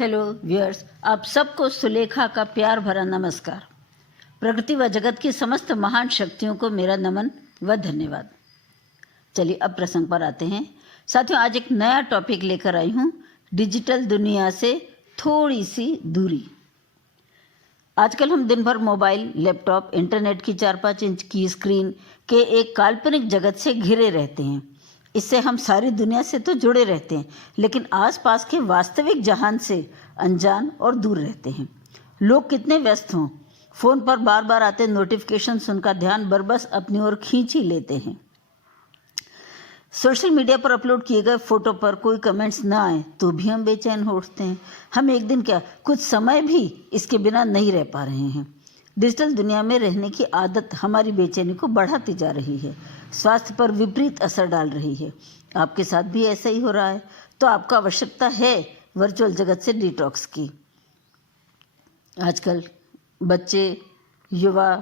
Hello viewers, आप सबको सुलेखा का प्यार भरा नमस्कार। प्रकृति व जगत की समस्त महान शक्तियों को मेरा नमन व धन्यवाद। चलिए अब प्रसंग पर आते हैं। साथियों, आज एक नया टॉपिक लेकर आई हूँ, डिजिटल दुनिया से थोड़ी सी दूरी। आजकल हम दिन भर मोबाइल, लैपटॉप, इंटरनेट की 4-5 इंच की स्क्रीन के एक काल्पनिक जगत से घिरे रहते हैं। इससे हम सारी दुनिया से तो जुड़े रहते हैं, लेकिन आसपास के वास्तविक जहान से अनजान और दूर रहते हैं। लोग कितने व्यस्त हों, फ़ोन पर बार बार आते नोटिफिकेशंस उनका ध्यान बरबस अपनी ओर खींच ही लेते हैं। सोशल मीडिया पर अपलोड किए गए फ़ोटो पर कोई कमेंट्स ना आए तो भी हम बेचैन हो उठते हैं। हम एक दिन क्या, कुछ समय भी इसके बिना नहीं रह पा रहे हैं। डिजिटल दुनिया में रहने की आदत हमारी बेचैनी को बढ़ाती जा रही है, स्वास्थ्य पर विपरीत असर डाल रही है। आपके साथ भी ऐसा ही हो रहा है तो आपको आवश्यकता है वर्चुअल जगत से डिटॉक्स की। आजकल बच्चे, युवा,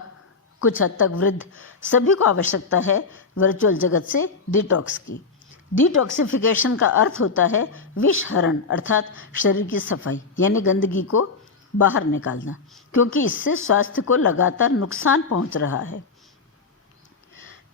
कुछ हद तक वृद्ध, सभी को आवश्यकता है वर्चुअल जगत से डिटॉक्स की। डिटॉक्सिफिकेशन का अर्थ होता है विषहरण, अर्थात शरीर की सफाई, यानी गंदगी को बाहर निकालना, क्योंकि इससे स्वास्थ्य को लगातार नुकसान पहुंच रहा है।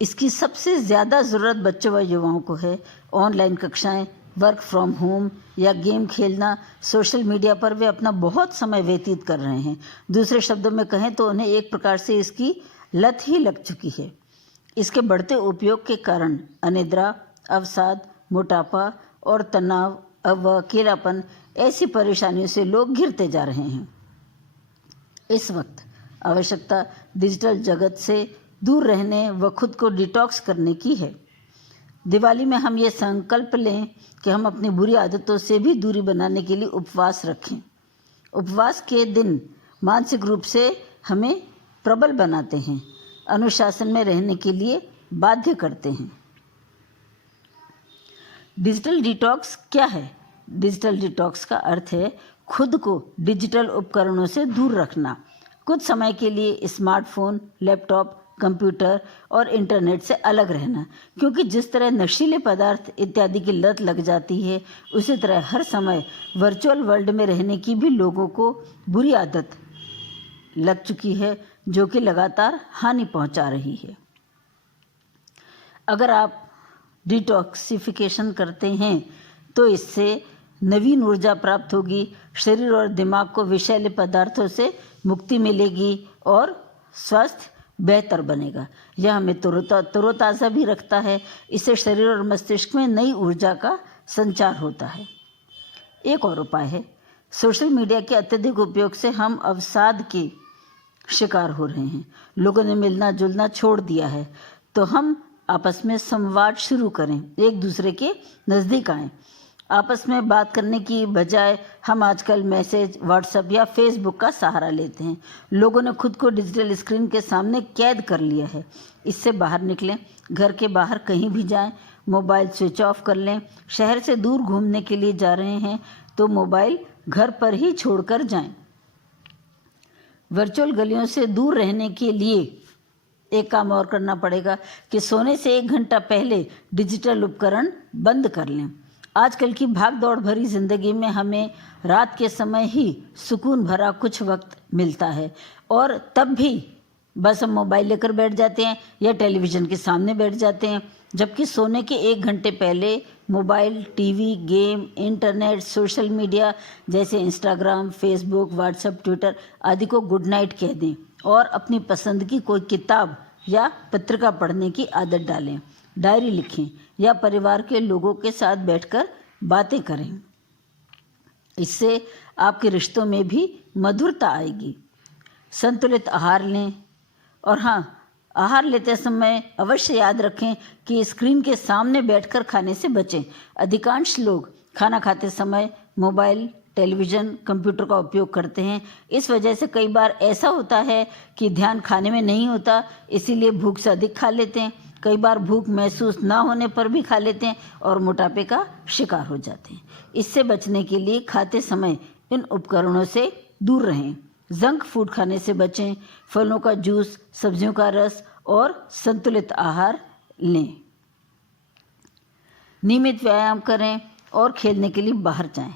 इसकी सबसे ज़्यादा ज़रूरत बच्चों व युवाओं को है। ऑनलाइन कक्षाएं, वर्क फ्रॉम होम या गेम खेलना, सोशल मीडिया पर वे अपना बहुत समय व्यतीत कर रहे हैं। दूसरे शब्दों में कहें तो उन्हें एक प्रकार से इसकी लत ही लग चुकी है। इसके बढ़ते उपयोग के कारण अनिद्रा, अवसाद, मोटापा और तनाव व अकेलापन ऐसी परेशानियों से लोग घिरते जा रहे हैं। इस वक्त आवश्यकता डिजिटल जगत से दूर रहने व खुद को डिटॉक्स करने की है। दिवाली में हम ये संकल्प लें कि हम अपनी बुरी आदतों से भी दूरी बनाने के लिए उपवास रखें। उपवास के दिन मानसिक रूप से हमें प्रबल बनाते हैं, अनुशासन में रहने के लिए बाध्य करते हैं। डिजिटल डिटॉक्स क्या है? डिजिटल डिटॉक्स का अर्थ है खुद को डिजिटल उपकरणों से दूर रखना, कुछ समय के लिए स्मार्टफोन, लैपटॉप, कंप्यूटर और इंटरनेट से अलग रहना। क्योंकि जिस तरह नशीले पदार्थ इत्यादि की लत लग जाती है, उसी तरह हर समय वर्चुअल वर्ल्ड में रहने की भी लोगों को बुरी आदत लग चुकी है, जो कि लगातार हानि पहुंचा रही है। अगर आप डिटॉक्सिफिकेशन करते हैं तो इससे नवीन ऊर्जा प्राप्त होगी, शरीर और दिमाग को विषैले पदार्थों से मुक्ति मिलेगी और स्वास्थ्य बेहतर बनेगा। यह हमें तरोताज़ा भी रखता है। इससे शरीर और मस्तिष्क में नई ऊर्जा का संचार होता है। एक और उपाय है, सोशल मीडिया के अत्यधिक उपयोग से हम अवसाद के शिकार हो रहे हैं। लोगों ने मिलना जुलना छोड़ दिया है, तो हम आपस में संवाद शुरू करें, एक दूसरे के नज़दीक आएं। आपस में बात करने की बजाय हम आजकल मैसेज, व्हाट्सएप या फेसबुक का सहारा लेते हैं। लोगों ने खुद को डिजिटल स्क्रीन के सामने कैद कर लिया है। इससे बाहर निकलें, घर के बाहर कहीं भी जाएं, मोबाइल स्विच ऑफ कर लें। शहर से दूर घूमने के लिए जा रहे हैं तो मोबाइल घर पर ही छोड़कर जाएं। वर्चुअल गलियों से दूर रहने के लिए एक काम और करना पड़ेगा कि सोने से 1 घंटा पहले डिजिटल उपकरण बंद कर लें। आजकल की भाग दौड़ भरी ज़िंदगी में हमें रात के समय ही सुकून भरा कुछ वक्त मिलता है, और तब भी बस हम मोबाइल लेकर बैठ जाते हैं या टेलीविज़न के सामने बैठ जाते हैं, जबकि सोने के 1 घंटे पहले mobile, TV, game, internet, social media जैसे इंस्टाग्राम, फेसबुक, व्हाट्सएप, ट्विटर आदि को गुड नाइट कह दें और अपनी पसंद की कोई किताब या पत्रिका पढ़ने की आदत डालें। डायरी लिखें या परिवार के लोगों के साथ बैठकर बातें करें। इससे आपके रिश्तों में भी मधुरता आएगी। संतुलित आहार लें, और हाँ, आहार लेते समय अवश्य याद रखें कि स्क्रीन के सामने बैठकर खाने से बचें। अधिकांश लोग खाना खाते समय मोबाइल, टेलीविज़न, कंप्यूटर का उपयोग करते हैं। इस वजह से कई बार ऐसा होता है कि ध्यान खाने में नहीं होता, इसीलिए भूख से अधिक खा लेते हैं। कई बार भूख महसूस ना होने पर भी खा लेते हैं और मोटापे का शिकार हो जाते हैं। इससे बचने के लिए खाते समय इन उपकरणों से दूर रहें। जंक फूड खाने से बचें। फलों का जूस, सब्जियों का रस और संतुलित आहार लें। नियमित व्यायाम करें और खेलने के लिए बाहर जाएं।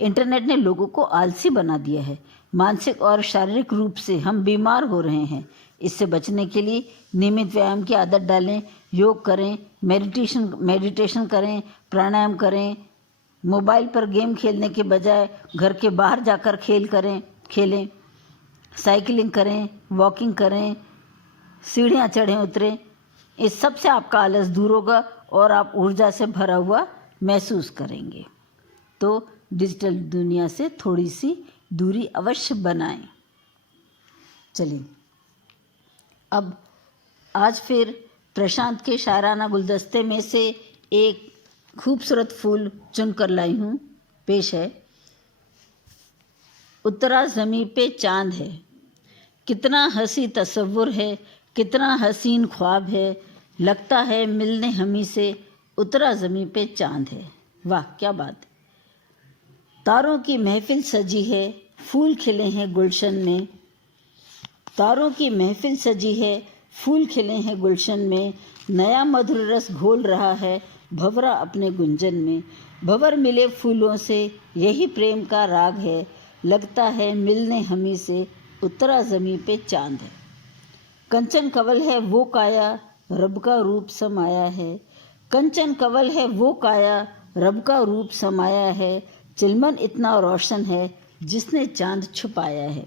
इंटरनेट ने लोगों को आलसी बना दिया है। मानसिक और शारीरिक रूप से हम बीमार हो रहे हैं। इससे बचने के लिए नियमित व्यायाम की आदत डालें, योग करें, मेडिटेशन करें, प्राणायाम करें। मोबाइल पर गेम खेलने के बजाय घर के बाहर जाकर खेलें, साइकिलिंग करें, वॉकिंग करें, सीढ़ियाँ चढ़ें उतरें। इस सब से आपका आलस दूर होगा और आप ऊर्जा से भरा हुआ महसूस करेंगे। तो डिजिटल दुनिया से थोड़ी सी दूरी अवश्य बनाएं। चलिए अब आज फिर प्रशांत के शायराना गुलदस्ते में से एक खूबसूरत फूल चुनकर लाई हूँ। पेश है। उतरा ज़मीं पे चांद है, कितना हंसी तसव्वुर है, कितना हसीन ख्वाब है, लगता है मिलने हमी से उतरा ज़मीं पे चांद है। वाह क्या बात। तारों की महफिल सजी है, फूल खिले हैं गुलशन में। तारों की महफिल सजी है, फूल खिले हैं गुलशन में। नया मधुर रस घोल रहा है भंवरा अपने गुंजन में। भंवर मिले फूलों से यही प्रेम का राग है, लगता है मिलने हमी से उतरा ज़मीं पे चांद है। कंचन कंवल है वो काया, रब का रूप समाया है। कंचन कंवल है वो काया, रब का रूप समाया है। चिलमन इतना रोशन है, जिसने चांद छुपाया है।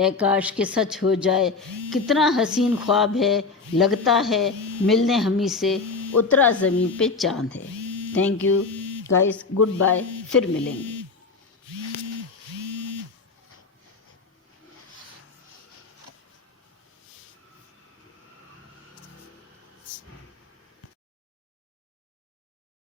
आकाश के सच हो जाए, कितना हसीन ख्वाब है, लगता है मिलने हमी से उतरा ज़मीं पे चांद है। Thank you guys, goodbye, फिर मिलेंगे।